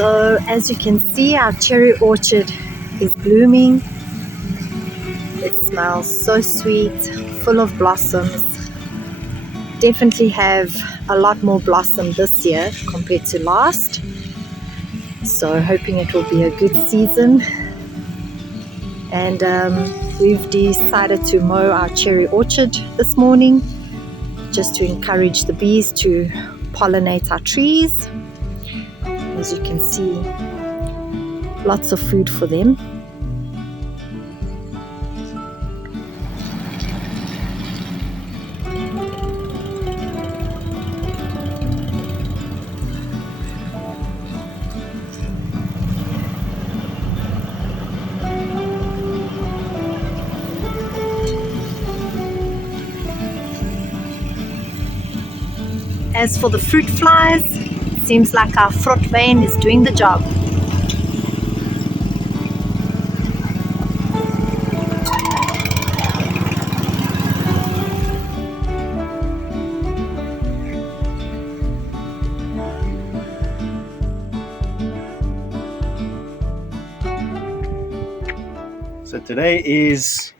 So as you can see, our cherry orchard is blooming. It smells so sweet, full of blossoms. Definitely have a lot more blossom this year compared to last. So hoping it will be a good season. And we've decided to mow our cherry orchard this morning just to encourage the bees to pollinate our trees. As you can see, lots of food for them. As for the fruit flies, it seems like our fruit vein is doing the job. So today is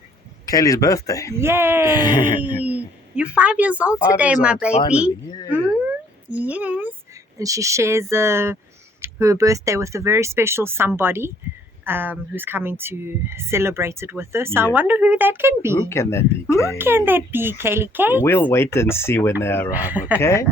Kaylee's birthday. Yay! You're 5 years old today, my baby. Finally. Yeah. Yes. And she shares her birthday with a very special somebody who's coming to celebrate it with her. So I wonder who that can be. Who can that be? Who can that be, Kaylee Kate? We'll wait and see when they arrive, okay?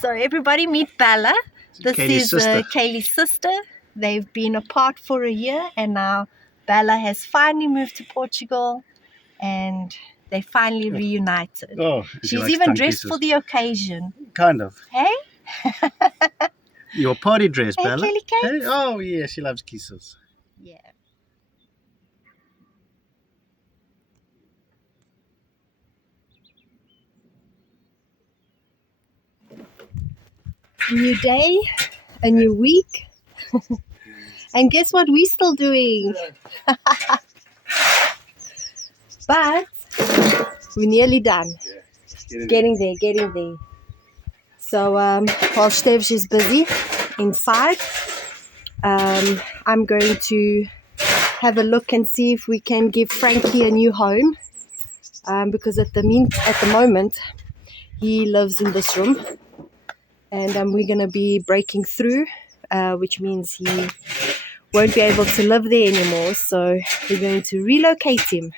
So everybody meet Bella. This Kaylee's is sister. Kaylee's sister. They've been apart for a year and now Bella has finally moved to Portugal and they finally reunited. Oh, She's even dressed for the occasion. Kind of. Hey? Your party dress, Hey, Bella. Kaylee Kate? Hey? Oh, yeah, she loves kisses. Yeah. A new day, a new week. And guess what we're still doing? But we're nearly done. Getting there. So while Stevs is busy inside, I'm going to have a look and see if we can give Frankie a new home. Because at the moment he lives in this room, and we're going to be breaking through, which means he won't be able to live there anymore. So we're going to relocate him.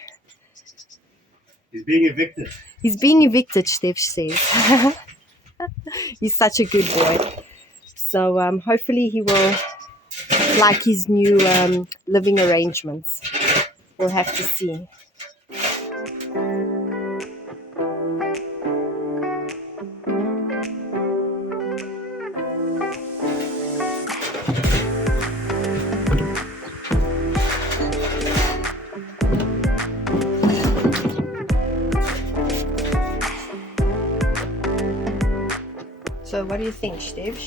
He's being evicted. He's being evicted, Steph says. He's such a good boy. So hopefully he will like his new living arrangements. We'll have to see. So what do you think, Steve?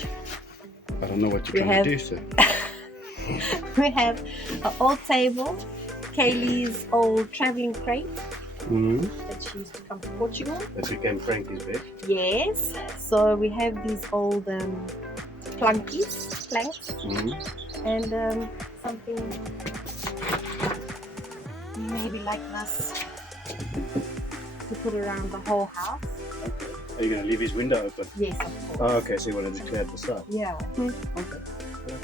I don't know what you're trying to do, sir. We have an old table, Kaylee's old traveling crate that she used to come to Portugal. That became Frankie's bed. Yes. So we have these old planks, and something maybe like this to put around the whole house. Okay. Are you going to leave his window open? Yes, of course. Oh, okay. So you wanted to clear the side? Yeah. Okay.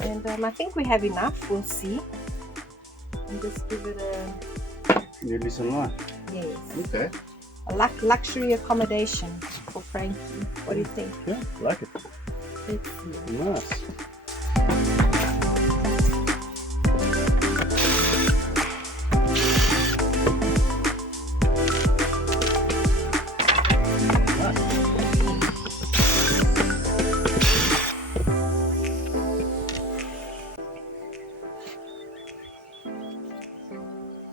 And I think we have enough. We'll see. And just give it a... Nearly some light. Yes. Okay. A luxury accommodation for Frankie. What do you think? Yeah, I like it. Let's see. Nice.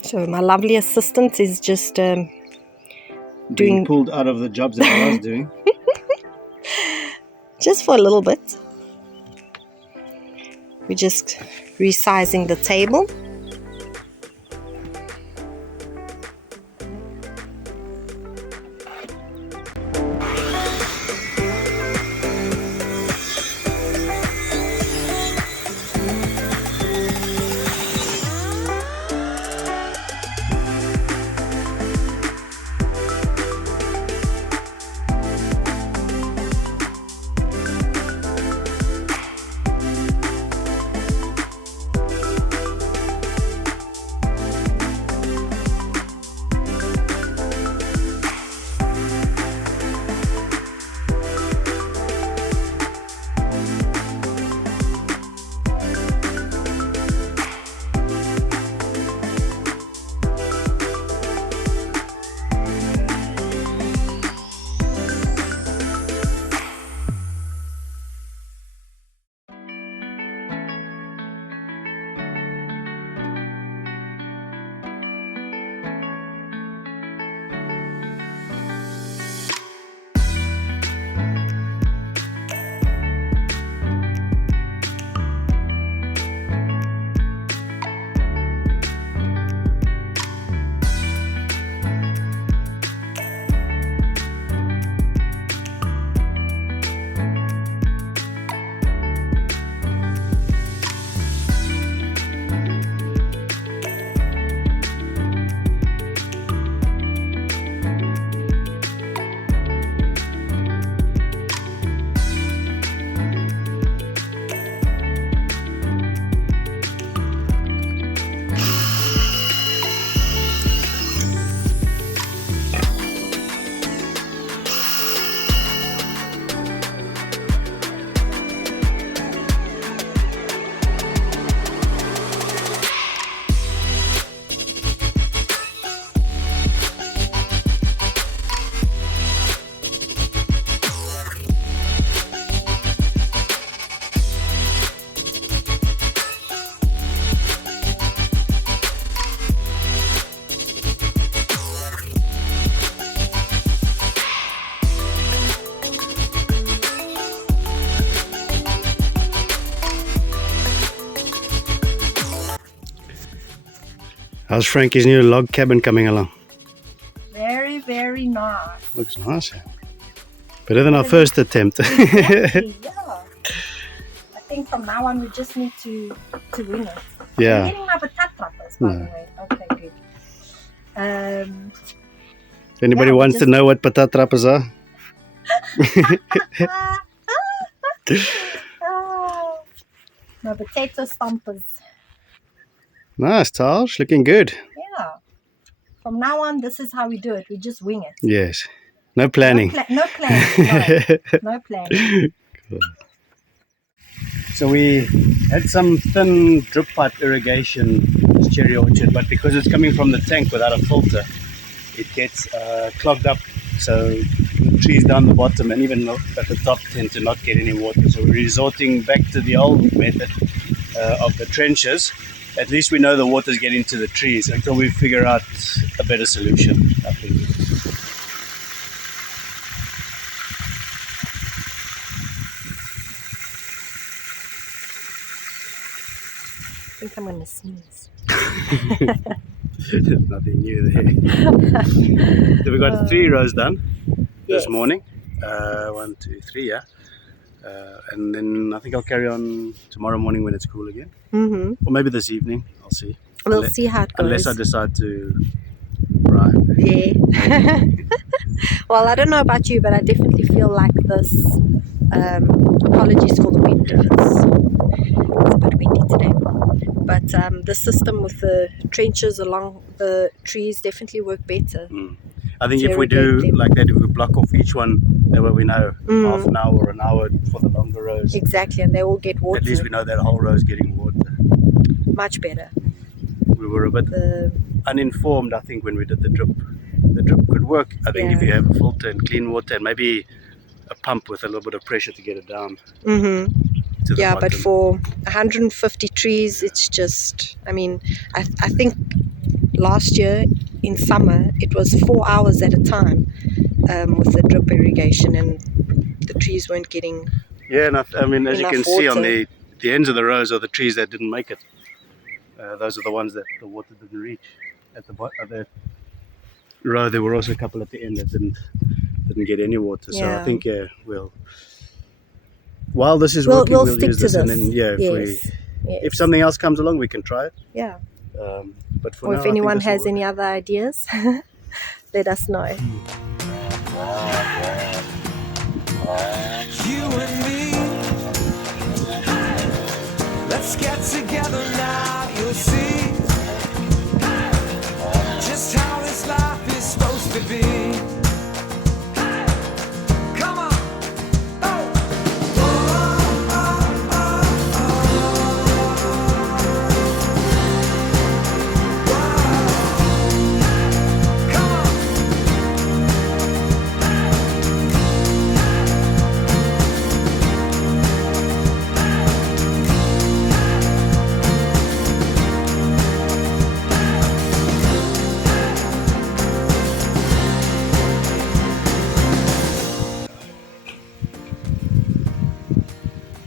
So my lovely assistant is just Being pulled out of the jobs that I was doing. just for a little bit. We're just resizing the table. How's Frankie's new log cabin coming along? Very, very nice. Looks nice. Better than our first attempt. Exactly, yeah. I think from now on we just need to win it. Yeah. I'm getting my patat trappers, by the way. Okay, good. If anybody wants to know what patat trappers are? My potato stompers. Nice, Taj. Looking good. Yeah. From now on, this is how we do it. We just wing it. Yes. No planning. No planning. No planning. Cool. So we had some thin drip pipe irrigation this cherry orchard, but because it's coming from the tank without a filter, it gets clogged up. So the trees down the bottom and even at the top tend to not get any water. So we're resorting back to the old method of the trenches. At least we know the water's getting to the trees until we figure out a better solution, I think. I think I'm going to sneeze. There's nothing new there. So we got 3 rows done this morning. 1, 2, 3, yeah. And then I think I'll carry on tomorrow morning when it's cool again. Or maybe this evening. I'll see. We'll see how it goes. Unless I decide to ride. Yeah. Well, I don't know about you, but I definitely feel like this. Apologies for the wind. It's a bit windy today. But the system with the trenches along the trees definitely work better. I think if we do like that, if we block off each one, that way we know half an hour or an hour for the longer rows. Exactly, and they all get water. At least we know that whole row is getting water. Much better. We were a bit uninformed, I think, when we did the drip. The drip could work, I think, if you have a filter and clean water and maybe a pump with a little bit of pressure to get it down. Yeah, but for 150 trees, it's just, I mean, I think last year in summer, it was 4 hours at a time with the drip irrigation, and the trees weren't getting and I mean, as you can see on the the ends of the rows are the trees that didn't make it. Those are the ones that the water didn't reach. At the bottom of the row, there were also a couple at the end that didn't get any water. So I think while this is working, we'll stick use to this, this. and then if something else comes along, we can try it. Yeah. But for or now, if anyone has any other ideas, let us know. You and me, let's get together now. You'll see just how this life is supposed to be. Come on.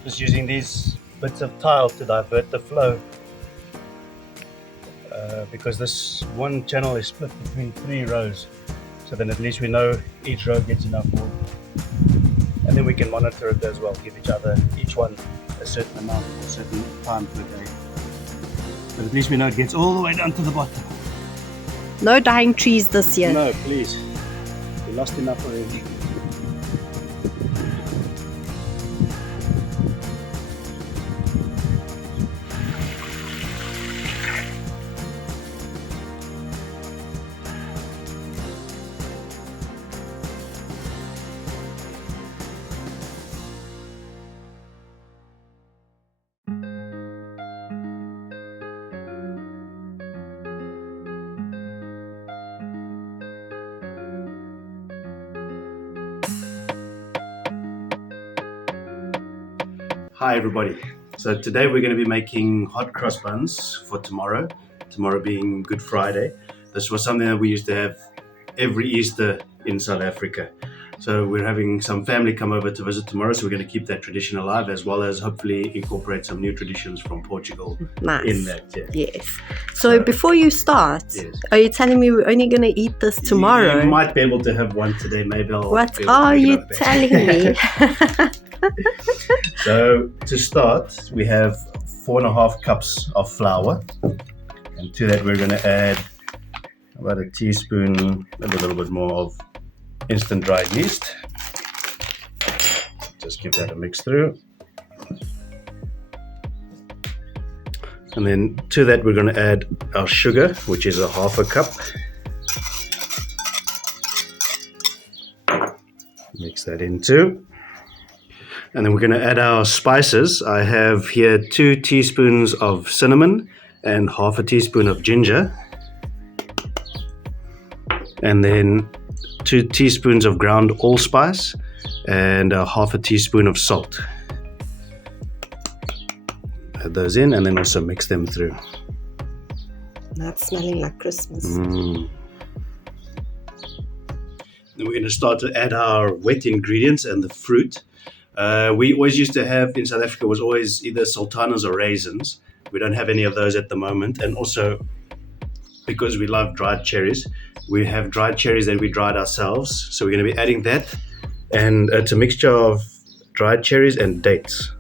Just using these bits of tile to divert the flow, because this one channel is split between 3 rows, so then at least we know each row gets enough water, and then we can monitor it as well, give each one a certain amount or a certain time per day, but at least we know it gets all the way down to the bottom. No dying trees this year. No, please, we lost enough already. Hi everybody, so today we're going to be making hot cross buns for tomorrow being Good Friday. This was something that we used to have every Easter in South Africa, so we're having some family come over to visit tomorrow, so we're going to keep that tradition alive, as well as hopefully incorporate some new traditions from Portugal in that. Yes. So before you start, are you telling me we're only going to eat this tomorrow? You might be able to have one today, maybe I'll What are you telling me? So to start, we have 4.5 cups of flour, and to that we're going to add about a teaspoon, maybe a little bit more of instant dried yeast. Just give that a mix through, and then to that we're going to add our sugar, which is 1/2 cup. Mix that in too. And then we're going to add our spices. I have here 2 teaspoons of cinnamon and 1/2 teaspoon of ginger. And then 2 teaspoons of ground allspice and 1/2 teaspoon of salt. Add those in and then also mix them through. That's smelling like Christmas. Then we're going to start to add our wet ingredients and the fruit. We always used to have in South Africa was always either sultanas or raisins. We don't have any of those at the moment, and also because we love dried cherries, we have dried cherries that we dried ourselves, so we're going to be adding that, and it's a mixture of dried cherries and dates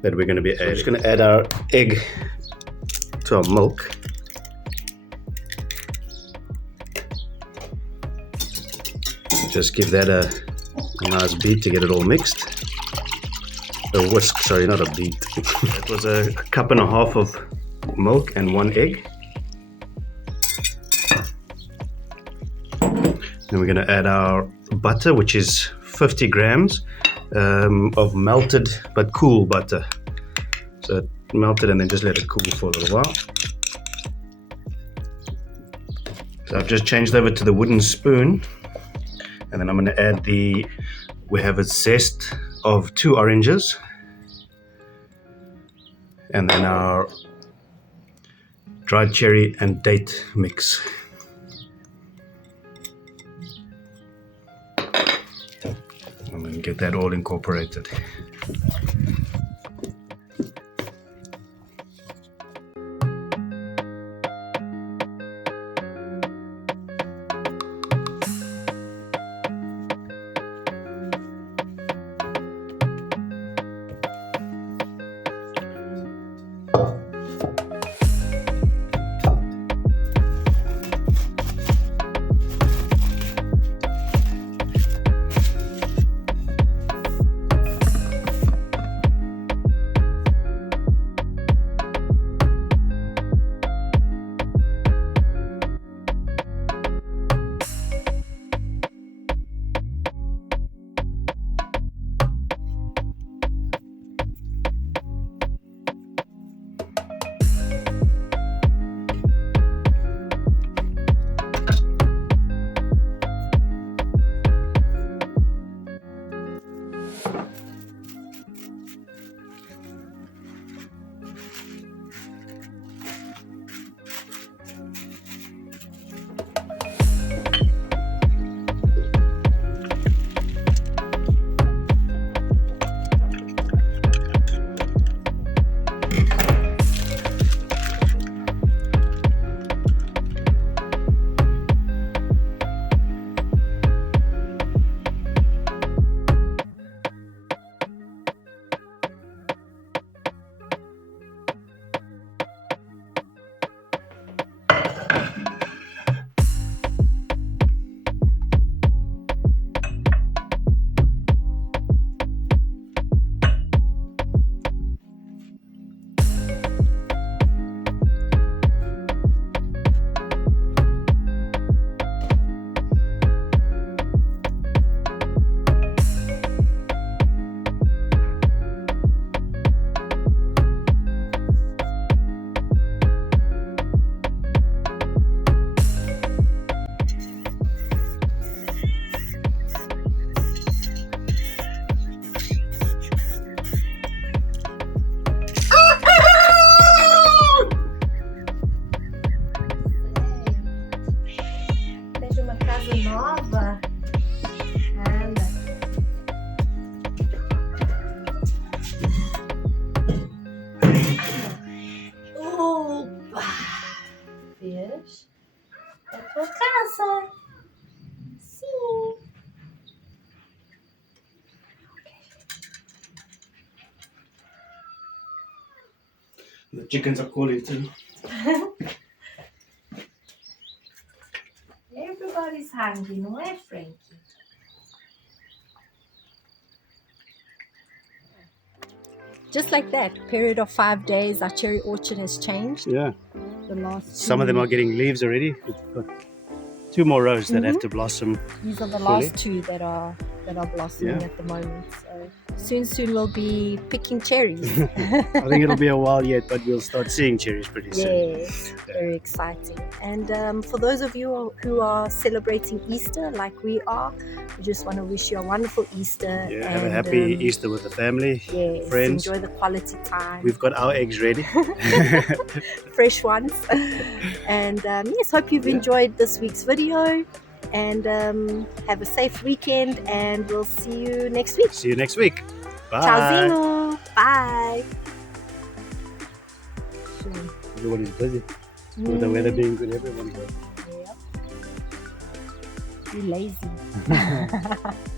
that we're going to be adding. We're just going to add our egg to our milk. Just give that a nice beat to get it all mixed. A whisk, sorry, not a beat. That was a 1.5 cups of milk and 1 egg. Then we're going to add our butter, which is 50 grams of melted but cool butter. So melt it and then just let it cool for a little while. So I've just changed over to the wooden spoon, and then I'm going to add we have a zest of 2 oranges, and then our dried cherry and date mix. And then get that all incorporated. nova. Anda. Opa! Vês? É a tua casa. Sim. The chickens are calling too. Everybody's hungry, não é, Frankie? Just like that, period of 5 days, our cherry orchard has changed. Yeah. The last Some of them are getting leaves already. We've got 2 more rows that have to blossom. These are the fully. last 2 that are blossoming Yeah. at the moment. So soon we'll be picking cherries. I think it'll be a while yet, but we'll start seeing cherries pretty soon. Yes, very exciting. And for those of you who are celebrating Easter like we are, we just want to wish you a wonderful Easter. Yeah, and, have a happy Easter with the family, yes, friends. enjoy the quality time. We've got our eggs ready. Fresh ones. And yes, hope you've enjoyed this week's video. And have a safe weekend, and we'll see you next week. See you next week. Bye. Tchauzinho. Bye. Everybody's busy. With the weather being good, everyone's busy. Yeah. You're lazy.